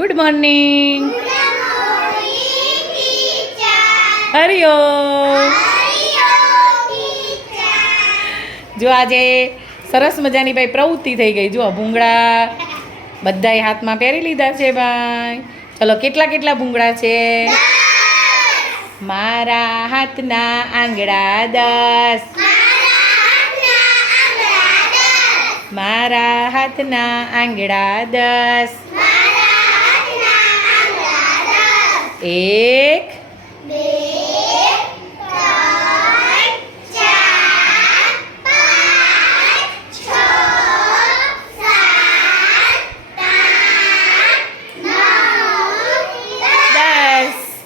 Good morning Hariom જો આજે સરસ મજાની ભાઈ પ્રવૃત્તિ થઈ ગઈ. જો ભૂંગળા બધાએ હાથમાં પહેરી લીધા છે ભાઈ. ચલો, કેટલા કેટલા ભૂંગળા છે? મારા હાથના આંગળા દસ. મારા હાથના આંગળા દસ. એક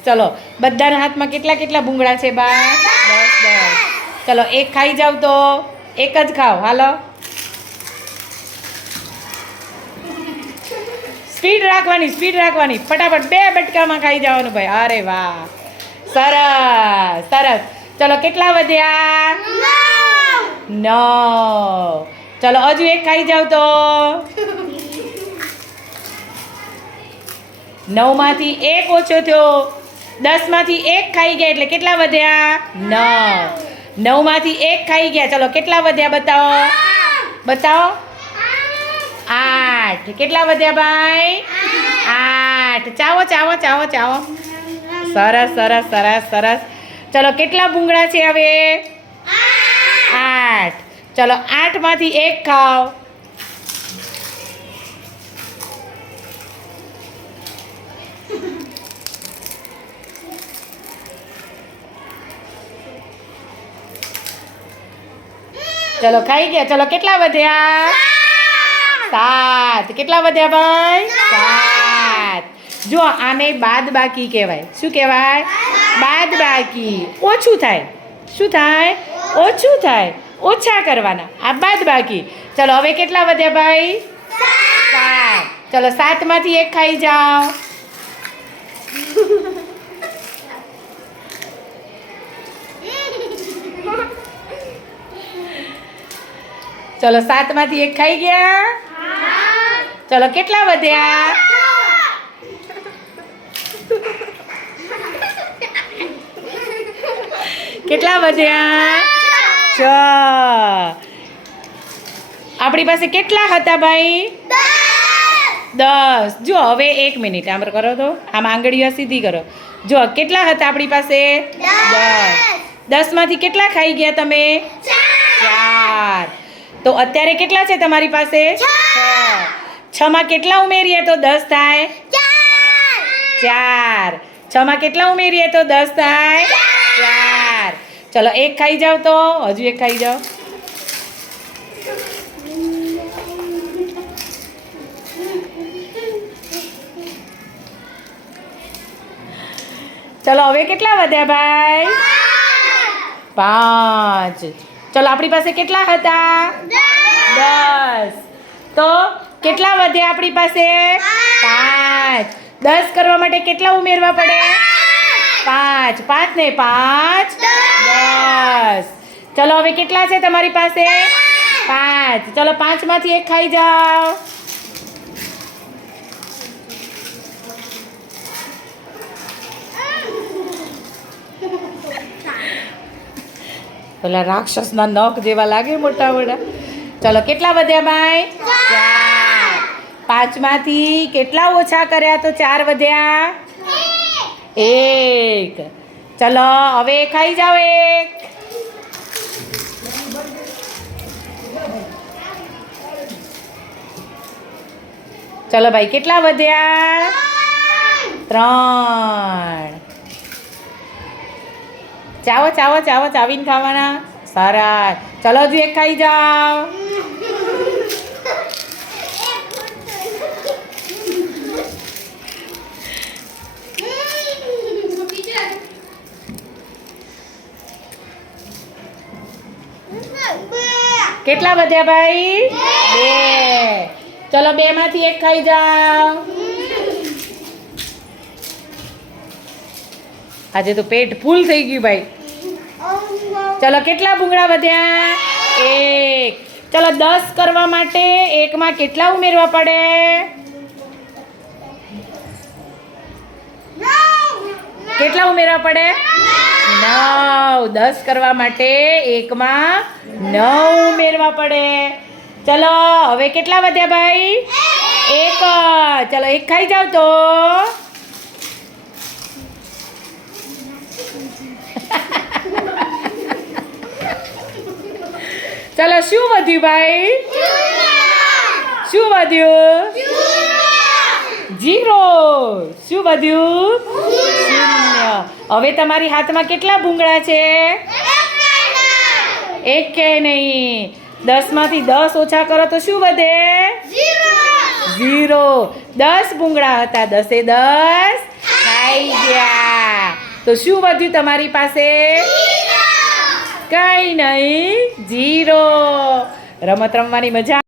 ચલો, બધાના હાથમાં કેટલા કેટલા ભૂંગળા છે બા? દસ દસ. ચલો, એક ખાઈ જાવ તો. એક જ ખાઓ. હાલો. સ્પીડ રાખવાની સ્પીડ રાખવાની. ફટાફટ બે બટકામાં ખાઈ જવાનું ભાઈ. અરે વાહ. સરસ સરસ. ચલો, કેટલા વધ્યા? ન ચલો, હજુ એક ખાઈ જાવ તો. નવમાંથી એક ઓછો થયો. દસમાંથી એક ખાઈ ગયા એટલે કેટલા વધ્યા? નવ. નવમાંથી એક ખાઈ ગયા. ચલો, કેટલા વધ્યા બતાવો? બતાવો. આઠ. કેટલા વધ્યા ભાઈ? આઠ. ચાવો ચાવો ચાવો ચાવો. સરસ સરસ સરસ સરસ. ચલો, કેટલા ભૂંગળા છે હવે? આઠ. ચલો, આઠમાંથી એક ખાઓ. ચલો, ખાઈ ગયા. ચલો, કેટલા વધ્યા? સાત. કેટલા વધ્યા ભાઈ? સાત. જો આને બાદ બાકી કહેવાય. શું કહેવાય? બાદ બાકી. ઓછું થાય. શું થાય? ઓછું થાય. ઓછા કરવાના. આ બાદ બાકી. ચલો હવે કેટલા વધ્યા ભાઈ? સાત. ચલો સાતમાંથી એક ખાઈ જાઓ. ચલો સાતમાંથી એક ખાઈ ગયા. ચલો કેટલા વધ્યા? કેટલા વધ્યા? છ. આપણી પાસે કેટલા હતા ભાઈ? દસ. જો હવે એક મિનિટ આમ કરો તો. આમ આંગળીઓ સીધી કરો. જો કેટલા હતા આપણી પાસે? દસ. દસમાંથી કેટલા ખાઈ ગયા તમે? ચાર. તો અત્યારે કેટલા છે તમારી પાસે? છમાં કેટલા ઉમેરીએ તો દસ થાય? ચાર. છમાં કેટલા ઉમેરીએ તો દસ થાય? ચાર. ચલો એક ખાઈ જાઓ તો. હજુ એક ખાઈ જાઓ. ચલો હવે કેટલા વધ્યા ભાઈ? પાંચ. ચલો આપણી પાસે કેટલા હતા? દસ. તો કેટલા વધ્યા આપણી પાસે? પાંચ. દસ કરવા માટે કેટલા ઉમેરવા પડે? પાંચ. પાંચ ને પાંચ? દસ. ચલો, હવે કેટલા છે તમારી પાસે? પાંચ. ચલો, પાંચમાંથી એક ખાઈ જાઓ. પેલા રાક્ષસના નખ જેવા લાગે મોટા મોટા. ચલો, કેટલા વધ્યા, ભાઈ? ચાર. પાંચમાંથી કેટલા ઓછા કર્યા તો ચાર વધ્યા? એક. ચલો, હવે ખાઈ જાઓ એક. ચલો ભાઈ, કેટલા વધ્યા? ત્રણ. ચાવો ચાવો ચાવો, ચાવીને ખાવાના? સરસ. ચલો, હજુ એક ખાઈ જાઓ. કેટલા વધ્યા ભાઈ? બે. ચલો બે માંથી એક ખાઈ જાઓ. આજે તો પેટ ફૂલ થઈ ગયું ભાઈ. ચલો કેટલા ભૂંગળા વધ્યા? એક. ચલો દસ કરવા માટે એકમાં કેટલા ઉમેરવા પડે? કેટલા ઉમેરવા પડે? નવ. દસ કરવા માટે એકમાં નવ ઉમેરવા પડે. ચલો હવે કેટલા વધ્યા ભાઈ? એક ચલો એક ખાઈ જાવ તો. ચલો શું વધ્યું ભાઈ? શું વધ્યું? જીરો. શું વધ્યું? હવે તમારી હાથમાં કેટલા ભૂંગળા છે? એક કે નહીં. દસમાંથી દસ ઓછા કરો તો શું વધે? ઝીરો. દસ ભૂંગળા હતા. દસે દસ ખાઈ ગયા. તો શું વધ્યું તમારી પાસે? કઈ નહીં. જીરો રમત રમવાની મજા